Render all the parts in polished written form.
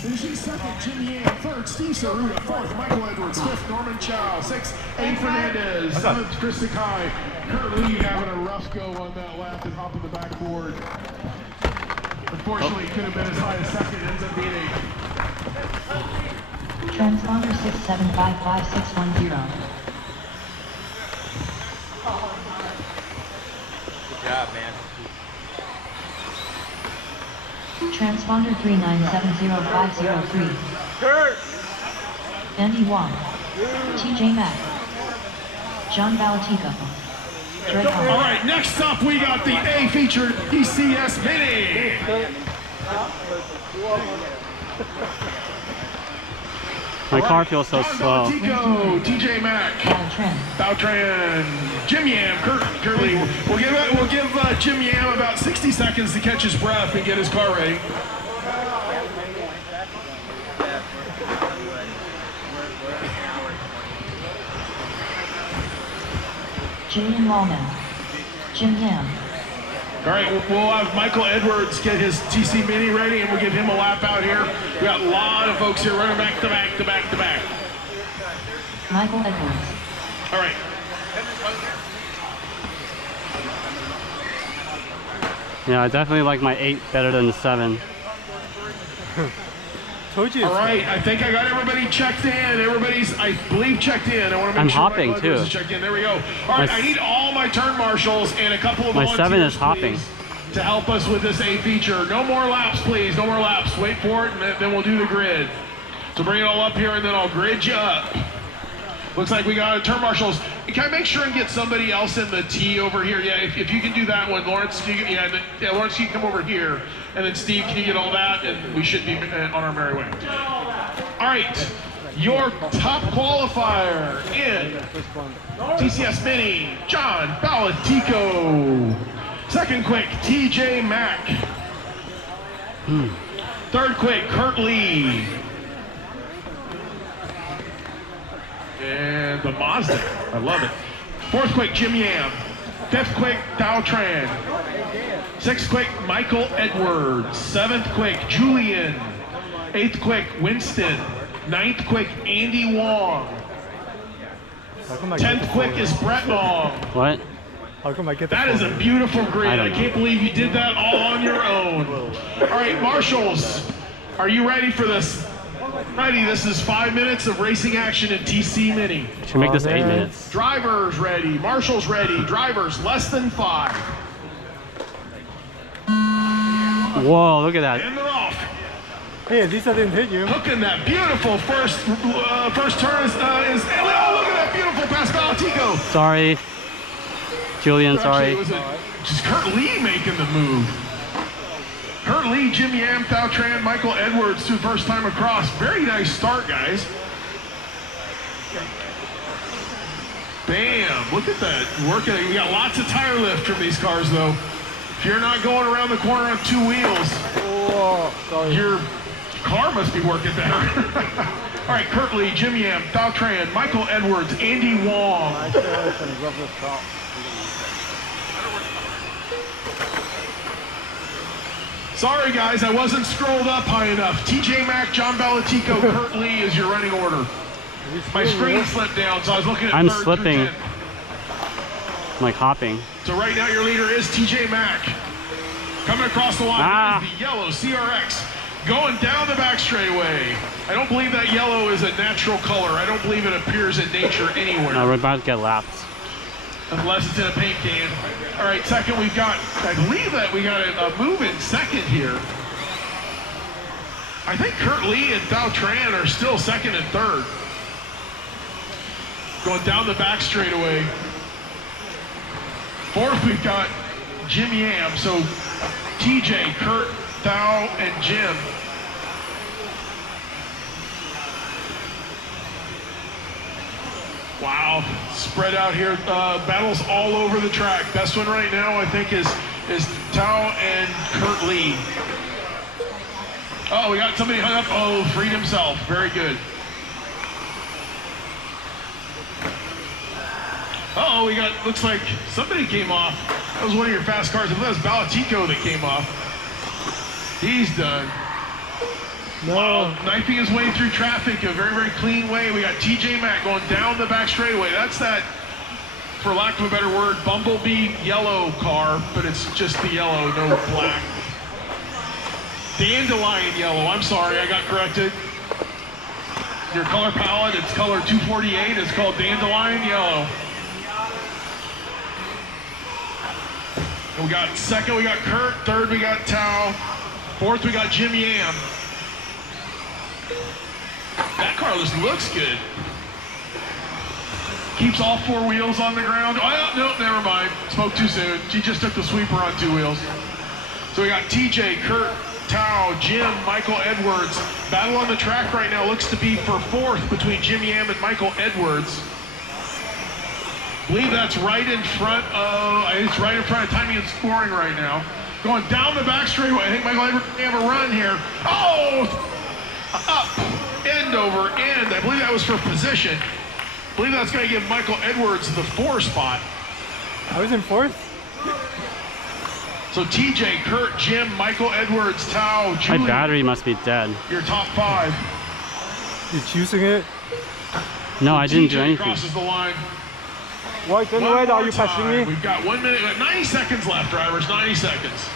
Finishing second, Jimmy Yang. Third, Steve Saruta. Fourth, Michael Edwards. Fifth, Norman Chow. Sixth, Eddie Fernandez. Seventh, Chris Sakai. Kurt Lee having a rough go on that lap and hopping the backboard. Unfortunately, could have been as high as second. Ends up being eighth. Transponder 6755610. Good job, man. Transponder 3970503. Kurt! Andy Wong. TJ Mack. John Balatico. Dre All right, next up we got the A featured DCS Mini. My car feels so slow. Balatico, TJ Mack. Bautran. Jim Yam, Kurt Lee. We'll give Jim Yam about 60 seconds to catch his breath and get his car ready. Julian Wallman. Jim Yam. All right, we'll have Michael Edwards get his TC Mini ready, and we'll give him a lap out here. We got a lot of folks here running back to back to back to back. Michael Edwards. All right. Yeah, I definitely like my 8 better than the 7. Told you. All right, I think I got everybody checked in. Everybody's, I believe, checked in. I want to make I'm sure hopping my too. is checked in. There we go. All right, I need all my turn marshals and a couple of My volunteers, 7 is hopping. please, to help us with this A feature. No more laps, please. No more laps. Wait for it, and then we'll do the grid. So bring it all up here, and then I'll grid you up. Looks like we got turn marshals. Can I make sure and get somebody else in the T over here? Yeah, if you can do that one, Lawrence. Lawrence, you can come over here, and then Steve, can you get all that? And we should be on our merry way. All right, your top qualifier in TCS Mini, John Balatico. Second quick, TJ Mack. Third quick, Kurt Lee. And the Mazda, I love it. Fourth quick, Jim Yam. Fifth quick, Dow Tran. Sixth quick, Michael Edwards. Seventh quick, Julian. Eighth quick, Winston. Ninth quick, Andy Wong. 10th quick is Brett Long. What? How come I get That is a beautiful grid. I know. can't believe you did that all on your own. All right, marshals, are you ready for this? Ready, this is 5 minutes of racing action in TC Mini. Should make this 8 minutes. Drivers ready, marshals ready, drivers less than 5. Whoa, look at that. And they're off. Hey, at least I didn't hit you. Hooking that beautiful first turn is oh, look at that beautiful pass, Balatico. Sorry. Julian, Actually, sorry. it was just Kurt Lee making the move. Kurt Lee, Jim Yam, Thao Tran, Michael Edwards to first time across. Very nice start, guys. Bam, look at that working. We got lots of tire lift from these cars though. If you're not going around the corner on 2 wheels, your car must be working better. All right, Kurt Lee, Jim Yam, Thao Tran, Michael Edwards, Andy Wong. Sorry guys, I wasn't scrolled up high enough. TJ Mack, John Balatico, Kurt Lee is your running order. My screen slipped down, so I was looking at I'm third slipping. through 10. I'm like hopping. So right now your leader is TJ Mack. Coming across the line is the yellow CRX. Going down the back straightaway. I don't believe that yellow is a natural color. I don't believe it appears in nature anywhere. No, we're about to get lapped. Unless it's in a paint can. All right, second we've got, I believe that we got a move in second here. I think Kurt Lee and Thao Tran are still second and third. Going down the back straightaway. Fourth we've got Jim Yam, so TJ, Kurt, Thao, and Jim. Wow, spread out here, battles all over the track. Best one right now, I think, is Thao and Kurt Lee. Oh, we got somebody hung up. Oh, freed himself. Very good. Uh-oh, we got, looks like somebody came off. That was one of your fast cars. I think that was Balatico that came off. He's done. No. Knifing his way through traffic, a very, very clean way. We got TJ Mack going down the back straightaway. That's that, for lack of a better word, bumblebee yellow car, but it's just the yellow, no black. Dandelion yellow, I'm sorry, I got corrected. Your color palette, it's color 248, it's called dandelion yellow. And we got second, we got Kurt, third, we got Tao, fourth, we got Jim Yam. That car just looks good. Keeps all four wheels on the ground. Oh, no, never mind. Spoke too soon. She just took the sweeper on two wheels. So we got TJ, Kurt, Tao, Jim, Michael Edwards. Battle on the track right now looks to be for fourth between Jim Yam and Michael Edwards. I believe that's right in front of, it's right in front of Tamiya and scoring right now. Going down the back straightaway. I think Michael Edwards may have a run here. Oh! Up, end over end. I believe that was for position. I believe that's going to give Michael Edwards the 4 spot. I was in fourth. So TJ, Kurt, Jim, Michael Edwards, Tao, My Julie, battery must be dead. your top 5. You choosing it? No, I didn't do TJ anything. crosses the line. White and One red, are more you passing time. me? We've got 1 minute, 90 seconds left, drivers, 90 seconds.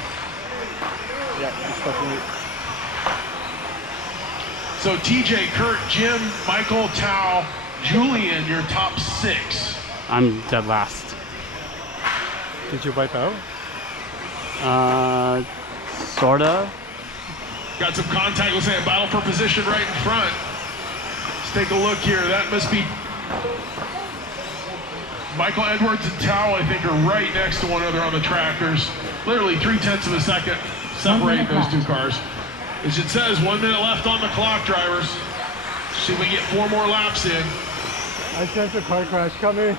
Yeah, he's passing me. So TJ, Kurt, Jim, Michael, Tao, Julian, your top 6. I'm dead last. Did you wipe out? Sorta. Got some contact, let's say a battle for position right in front. Let's take a look here. That must be Michael Edwards and Tao, I think, are right next to one another on the track. There's literally 0.3 of a second separating those two cars. As it says, 1 minute left on the clock, drivers. See if we can get 4 more laps in. I sense a car crash coming.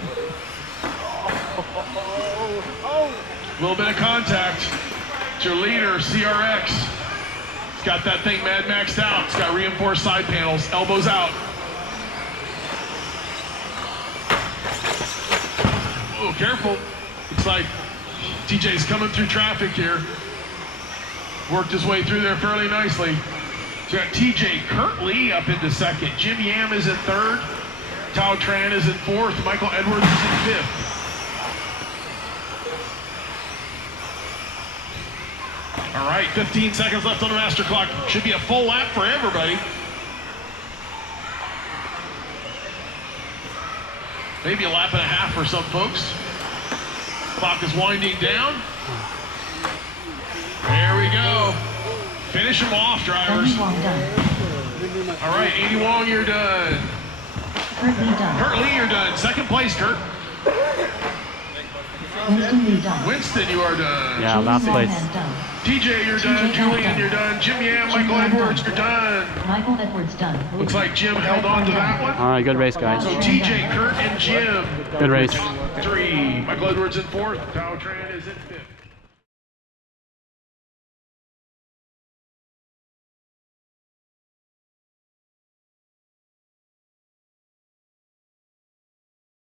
A little bit of contact. It's your leader, CRX. It's got that thing Mad Maxed out. It's got reinforced side panels, elbows out. Oh, careful. Looks like TJ's coming through traffic here. Worked his way through there fairly nicely. So we got TJ, Kurt Lee up into second. Jim Yam is in third. Tao Tran is in fourth. Michael Edwards is in fifth. All right, 15 seconds left on the master clock. Should be a full lap for everybody. Maybe a lap and a half for some folks. Clock is winding down. There we go. Finish them off, drivers. 80 Wong done. All right, 80 Wong, you're done. Kurt Lee done. Kurt Lee, you're done. Second place, Kurt. Winston Lee done. Winston, you are done. Yeah, last Julian place. Mohan done. TJ, you're done. TJ Julian, done. you're done. Jim Yam, Jim Michael Yam Edwards, done. you're done. Michael Edwards done. Looks like Jim held on to that one. All right, good race, guys. So TJ, Kurt, and Jim. Good race. 3. Michael Edwards in 4th. Tao Tran is in 5th.